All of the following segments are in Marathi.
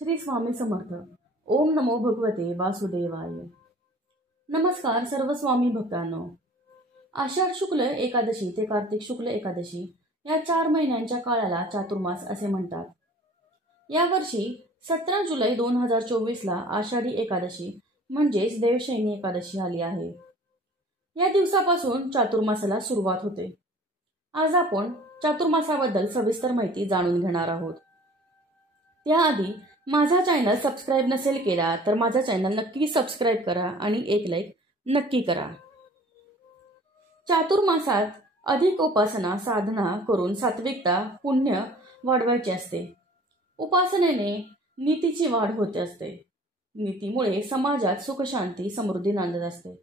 श्री स्वामी समर्थ. ओम नमो भगवते वासुदेवाय. नमस्कार सर्व स्वामी भक्तांनो. आषाढ शुक्ल एकादशी ते कार्तिक शुक्ल एकादशी या 4 महिन्यांच्या काळाला चातुर्मास असे म्हणतात. यावर्षी 17 जुलै 2024 ला आषाढी एकादशी म्हणजेच देवशयनी एकादशी आली आहे. या दिवसापासून चातुर्मासाला सुरुवात होते. आज आपण चातुर्मासाबद्दल सविस्तर माहिती जाणून घेणार आहोत. त्याआधी माझा चॅनल सबस्क्राईब नसेल केला तर माझा चॅनल नक्की सबस्क्राईब करा आणि एक लाईक नक्की करा. चातुर्मासात अधिक उपासना साधना करून सात्विकता पुण्य वाढवायचे असते. उपासनेने नीतीची वाढ होते असते. नीतीमुळे समाजात सुख शांती समृद्धी नांदत असते.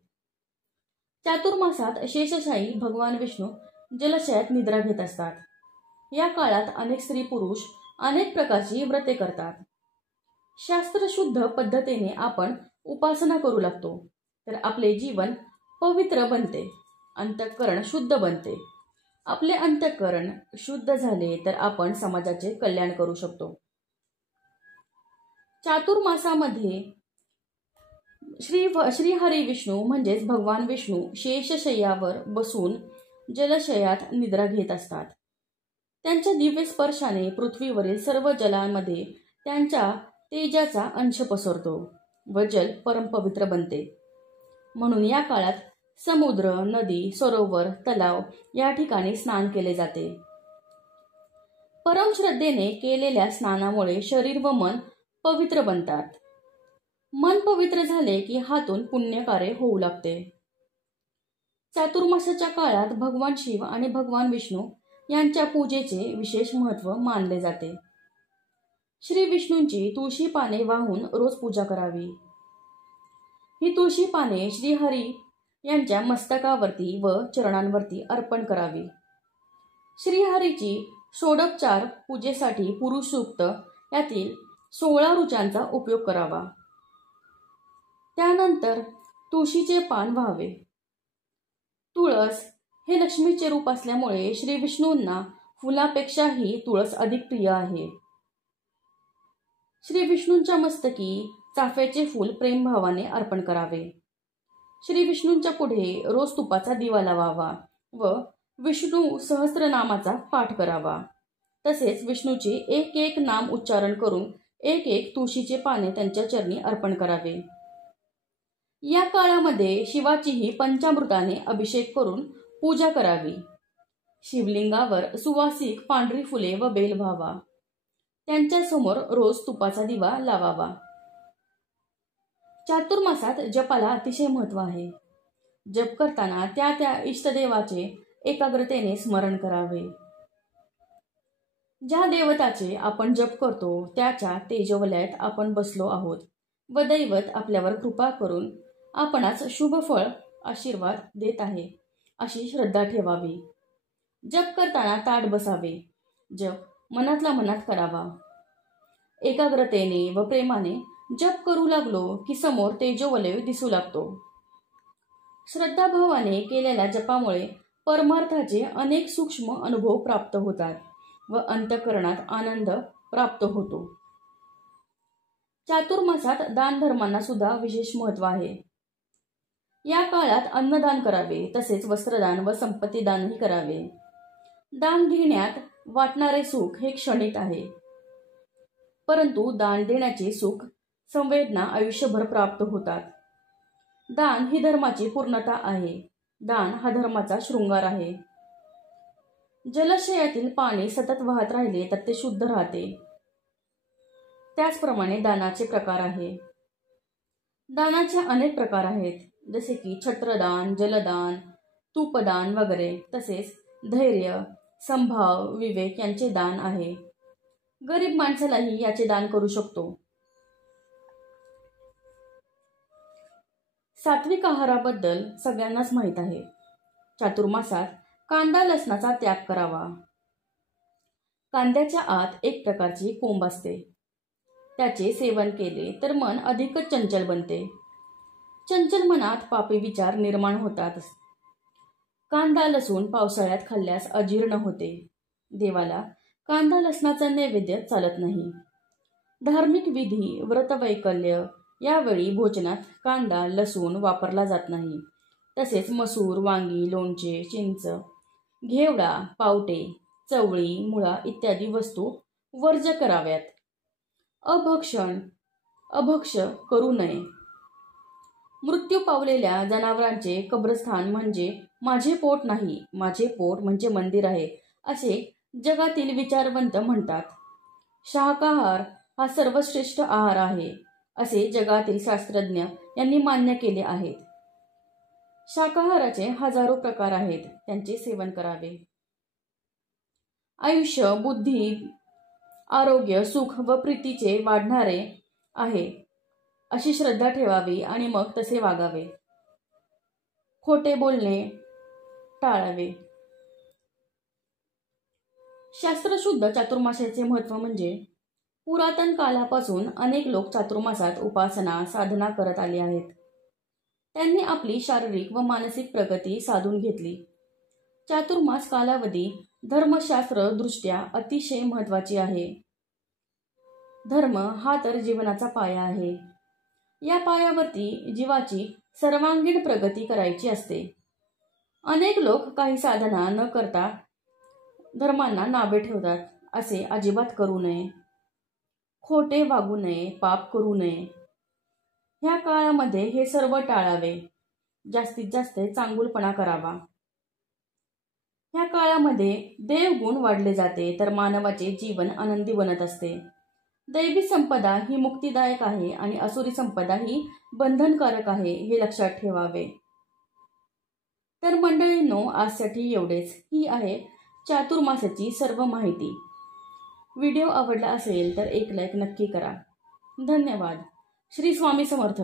चातुर्मासात शेषशायी भगवान विष्णू जलाशयात निद्रा घेत असतात. या काळात अनेक स्त्री पुरुष अनेक प्रकारची व्रते करतात. शास्त्रशुद्ध पद्धतीने आपण उपासना करू लागतो तर आपले जीवन पवित्र बनते, अंतःकरण शुद्ध बनते. आपले अंतःकरण शुद्ध झाले तर आपण समाजाचे कल्याण करू शकतो. चातुर्मासामध्ये श्रीहरी विष्णू म्हणजेच भगवान विष्णू शेषशय्यावर बसून जलाशयात निद्रा घेत असतात. त्यांच्या दिव्य स्पर्शाने पृथ्वीवरील सर्व जलांमध्ये त्यांच्या तेजाचा अंश पसरतो व जल परमपवित्र बनते. म्हणून या काळात समुद्र, नदी, सरोवर, तलाव या ठिकाणी स्नान केले जाते. परमश्रद्धेने केलेल्या स्नानामुळे शरीर व मन पवित्र बनतात. मन पवित्र झाले की हातून पुण्यकार्य होऊ लागते. चातुर्मासाच्या काळात भगवान शिव आणि भगवान विष्णू यांच्या पूजेचे विशेष महत्त्व मानले जाते. श्री विष्णूंची तुळशी पाने वाहून रोज पूजा करावी. ही तुळशी पाने श्रीहरी यांच्या मस्तकावरती व चरणांवरती अर्पण करावी. श्रीहरीची षोडोपचार पूजेसाठी पुरुष सूक्त यातील 16 ऋचांचा उपयोग करावा. त्यानंतर तुळशीचे पान व्हावे. तुळस हे लक्ष्मीचे रूप असल्यामुळे श्री विष्णूंना फुलापेक्षाही तुळस अधिक प्रिय आहे. श्री विष्णूंच्या मस्तकी चाफ्याचे फूल प्रेमभावाने अर्पण करावे. श्री विष्णूंच्या पुढे रोज तुपाचा दिवा लावावा व विष्णू सहस्त्रनामाचा पाठ करावा. तसेच विष्णूचे एक एक नाम उच्चारण करून एक एक तुळशीचे पाने त्यांच्या चरणी अर्पण करावे. या काळामध्ये शिवाचीही पंचामृताने अभिषेक करून पूजा करावी. शिवलिंगावर सुवासिक पांढरी फुले व बेल व्हावा. त्यांच्या समोर रोज तुपाचा दिवा लावावा. चातुर्मासात जपाला अतिशय महत्त्व आहे. जप करताना त्या इष्टदेवाचे एकाग्रतेने स्मरण करावे. ज्या देवताचे आपण जप करतो त्याच्या तेजोवलयात आपण बसलो आहोत व दैवत आपल्यावर कृपा करून आपणास शुभ फळ आशीर्वाद देत आहे अशी श्रद्धा ठेवावी. जप करताना ताठ बसावे. जप मनातला मनात करावा. एकाग्रतेने व प्रेमाने जप करू लागलो की समोर तेजोवलय दिसू लागतो. श्रद्धाभावाने केलेल्या जपामुळे परमार्थाचे अनेक सूक्ष्म अनुभव प्राप्त होतात व अंतःकरणात आनंद प्राप्त होतो. चातुर्मासात दान धर्मांना सुद्धा विशेष महत्त्व आहे. या काळात अन्नदान करावे तसेच वस्त्रदान व संपत्तीदानही करावे. दान घेण्यात वाटणारे सुख हे क्षणिक आहे, परंतु दान देण्याचे सुख संवेदना आयुष्यभर प्राप्त होतात. दान ही धर्माची पूर्णता आहे. दान हा धर्माचा शृंगार आहे. जलाशयातील पाणी सतत वाहत राहिले तर ते शुद्ध राहते. त्याचप्रमाणे दानाचे प्रकार आहे. दानाचे अनेक प्रकार आहेत, जसे की छत्रदान, जलदान, तूपदान वगैरे. तसेच धैर्य, संभाव, विवेक यांचे दान आहे. गरीब माणसालाही याचे दान करू शकतो. सात्विक आहाराबद्दल सगळ्यांनाच माहीत आहे. चातुर्मासात कांदा लसणाचा त्याग करावा. कांद्याच्या आत एक प्रकारची कोंब असते. त्याचे सेवन केले तर मन अधिकच चंचल बनते. चंचल मनात पापी विचार निर्माण होतात. कांदा लसूण पावसाळ्यात खाल्ल्यास अजीर्ण होते. देवाला कांदा लसणाचा नैवेद्य चालत नाही. धार्मिक विधी, व्रतवैकल्य यावेळी भोजनात कांदा, लसूण वापरला जात नाही. तसेच मसूर, वांगी, लोणचे, चिंच, घेवडा, पावटे, चवळी, मुळा इत्यादी वस्तू वर्ज्य कराव्यात. अभक्ष करू नये. मृत्यू पावलेल्या जनावरांचे कब्रस्थान म्हणजे माझे पोट नाही, माझे पोट म्हणजे मंदिर आहे, असे जगातील विचारवंत म्हणतात. शाकाहार हा सर्वश्रेष्ठ आहार आहे, असे जगातील शास्त्रज्ञ यांनी मान्य केले आहेत. शाकाहाराचे हजारो प्रकार आहेत, त्यांचे सेवन करावे. आयुष्य, बुद्धी, आरोग्य, सुख व प्रीतीचे वाढणारे आहे अशी श्रद्धा ठेवावी आणि मग तसे वागावे. खोटे बोलणे टाळावे. शास्त्रशुद्ध चातुर्मास्याचे महत्त्व म्हणजे पुरातन कालापासून अनेक लोक चातुर्मासात उपासना, साधना करत आले आहेत. त्यांनी आपली शारीरिक व मानसिक प्रगती साधून घेतली. चातुर्मास कालावधी धर्मशास्त्र दृष्ट्या अतिशय महत्त्वाची आहे. धर्म हा तर जीवनाचा पाया आहे. या पायावरती जीवाची सर्वांगीण प्रगती करायची असते. अनेक लोक काही साधना न करता धर्मांना नावे ठेवतात. असे अजिबात करू नये. खोटे वागू नये, पाप करू नये. ह्या काळामध्ये हे सर्व टाळावे. जास्तीत जास्त चांगुलपणा करावा. ह्या काळामध्ये देवगुण वाढले जाते, तर मानवाचे जीवन आनंदी बनत असते. दैवी संपदा ही मुक्तिदायक आहे आणि असुरी संपदा ही बंधनकारक आहे, हे लक्षात ठेवावे. तर मंडळींनो, आजसाठी एवढेच. ही आहे चातुर्मासाची सर्व माहिती. व्हिडिओ आवडला असेल तर एक लाईक नक्की करा. धन्यवाद. श्री स्वामी समर्थ.